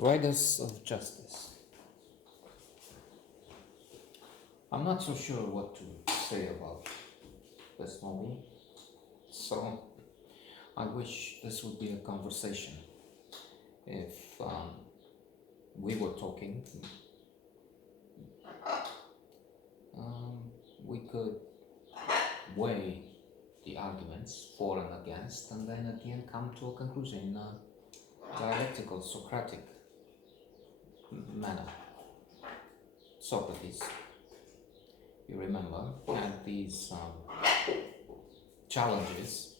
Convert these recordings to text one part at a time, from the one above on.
Riders of Justice. I'm not so sure what to say about this movie, so I wish this would be a conversation. If we were talking, we could weigh the arguments for and against, and then at the end come to a conclusion in a dialectical, Socratic manner. Socrates, you remember, had these challenges.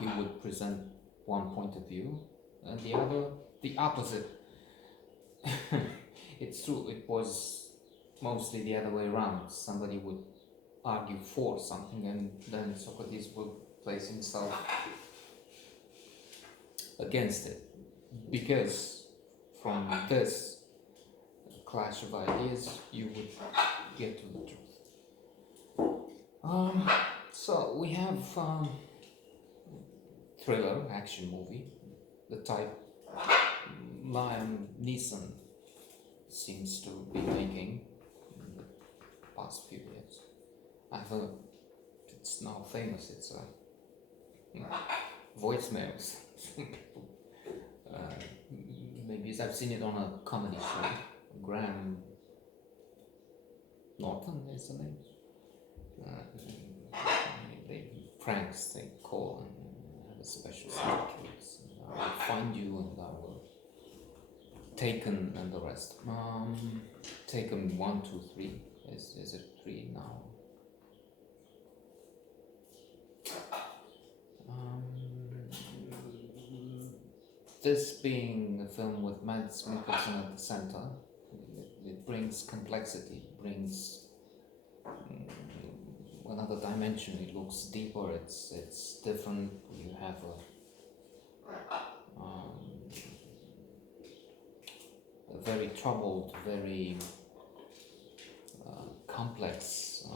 He would present one point of view and the other the opposite. It's true, it was mostly the other way around. Somebody would argue for something and then Socrates would place himself against it, because from this clash of ideas you would get to the truth. So we have thriller action movie, the type Liam Neeson seems to be making in the past few years. I've heard it's now famous. It's voicemails. Maybe I've seen it on a comedy show. Graham Norton is the name. They pranks they call and have a special secrets. I will find you and I will Taken and the rest. Taken 1, 2, 3. Is it 3 now? This being a film with Mads Mikkelsen at the center, it brings complexity, it brings another dimension. It looks deeper, it's different. You have a very troubled, very complex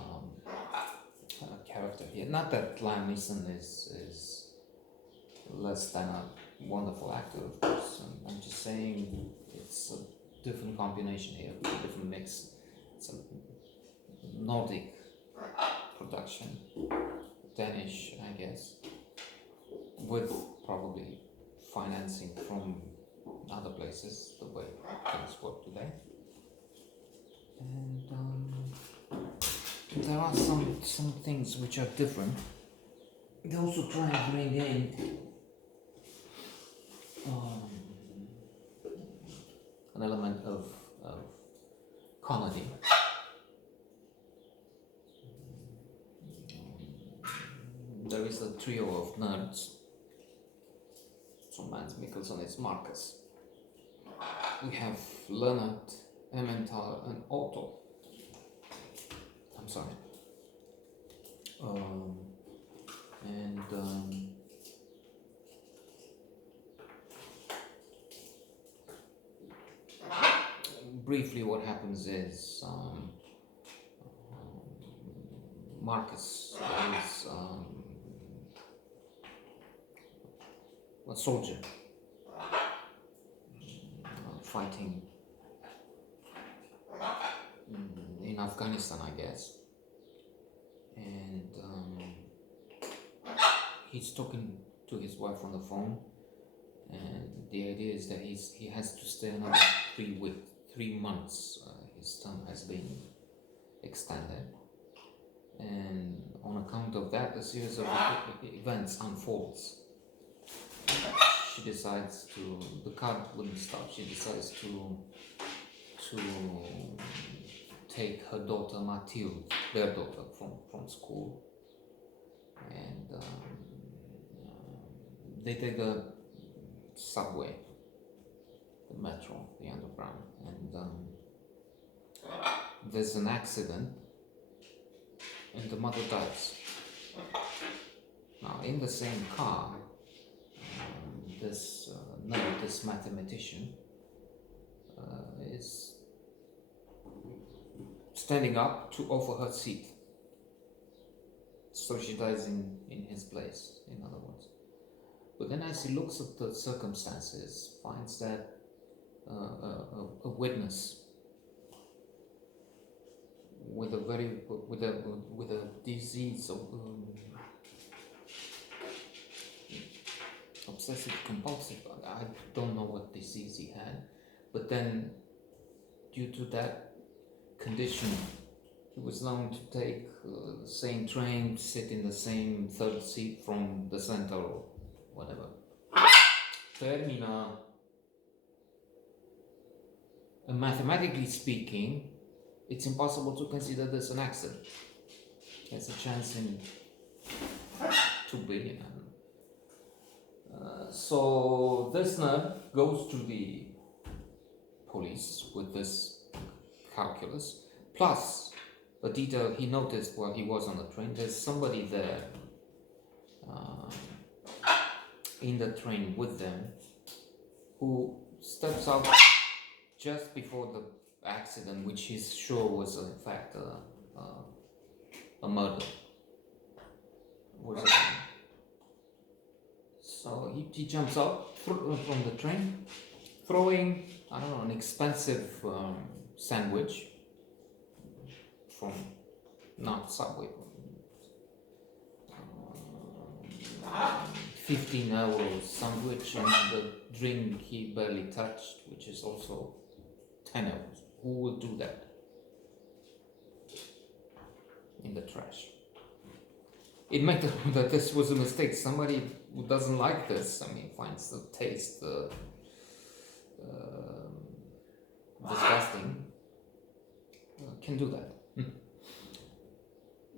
character here. Not that Liam Neeson is less than a wonderful actor, of course. I'm just saying it's a different combination here, a different mix. It's a Nordic production, Danish, I guess, with probably financing from other places, the way things work today. And there are some things which are different. They also try and bring in an element of comedy. There is a trio of nerds. So Mads Mikkelsen is Marcus. We have Leonard, Emmental, and Otto. I'm sorry. Briefly, what happens is Marcus is a soldier fighting in Afghanistan, I guess, and he's talking to his wife on the phone, and the idea is that he has to stay another 3 months. His term has been extended, and on account of that, a series of events unfolds. She decides the car wouldn't stop. She decides to take her daughter Mathilde, their daughter, from school, and they take the subway, the metro, the underground, and there's an accident, and the mother dies. Now, in the same car, this this mathematician is standing up to offer her seat. So she dies in his place, in other words. But then as he looks at the circumstances, finds that a witness with a disease of obsessive compulsive. I don't know what disease he had, but then due to that condition, he was known to take the same train, sit in the same third seat from the center or whatever. Termina, and mathematically speaking, it's impossible to consider this an accident. There's a chance in 2 billion. So this nerd goes to the police with this calculus, plus a detail he noticed while he was on the train. There's somebody there in the train with them who steps out just before the accident, which he's sure was in fact a murder. So he jumps out from the train, throwing, I don't know, an expensive sandwich from, not Subway, 15 € sandwich, and the drink he barely touched, which is also 10 €. Who will do that? In the trash. It might have that this was a mistake. Somebody who doesn't like this, finds the taste disgusting, can do that.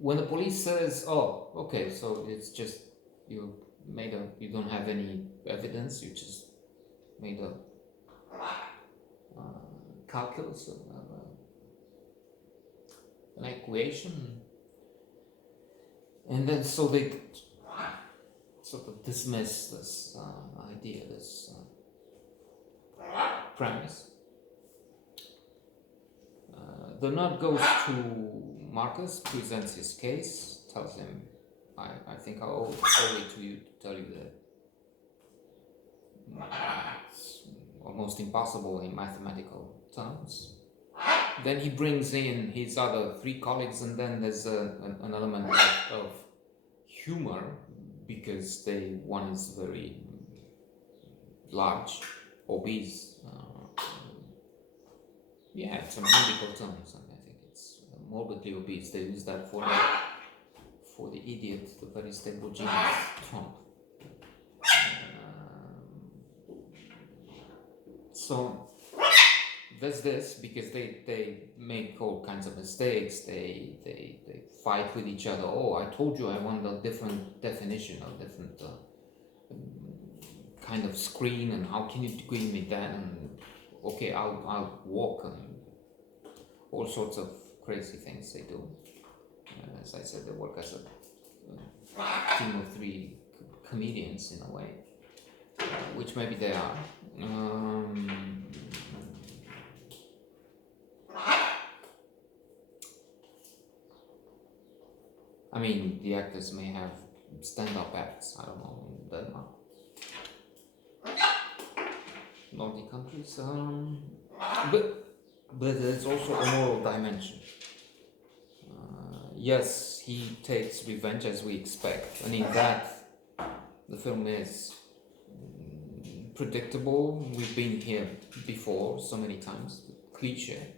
When the police says, "Oh, okay, so it's just you don't have any evidence, you just made a calculus, an equation," and then so they sort of dismiss this idea, this premise. The nerd goes to Marcus, presents his case, tells him, I think I owe it to you to tell you that it's almost impossible in mathematical terms. Then he brings in his other 3 colleagues, and then there's an element of humor, because one is very large, obese. It's a medical term. I think it's morbidly obese. They use that for the idiot, the very stable genius Trump. So there's this, because they make all kinds of mistakes. They fight with each other. Oh, I told you I want a different definition, a different kind of screen, and how can you give me that? And okay, I'll walk, and all sorts of crazy things they do. As I said, they work as a team of 3 comedians in a way, which maybe they are. The actors may have stand-up acts, I don't know, in Denmark, Nordic countries, but there's also a moral dimension. Yes, he takes revenge, as we expect, and in that the film is predictable. We've been here before so many times, cliche.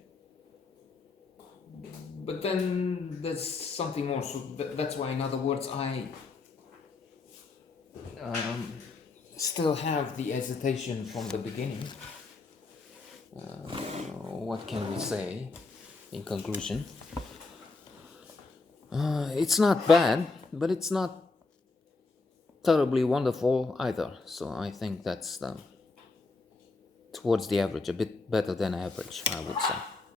But then there's something more. So that's why, in other words, I still have the hesitation from the beginning. What can we say in conclusion? It's not bad, but it's not terribly wonderful either. So I think that's towards the average, a bit better than average, I would say.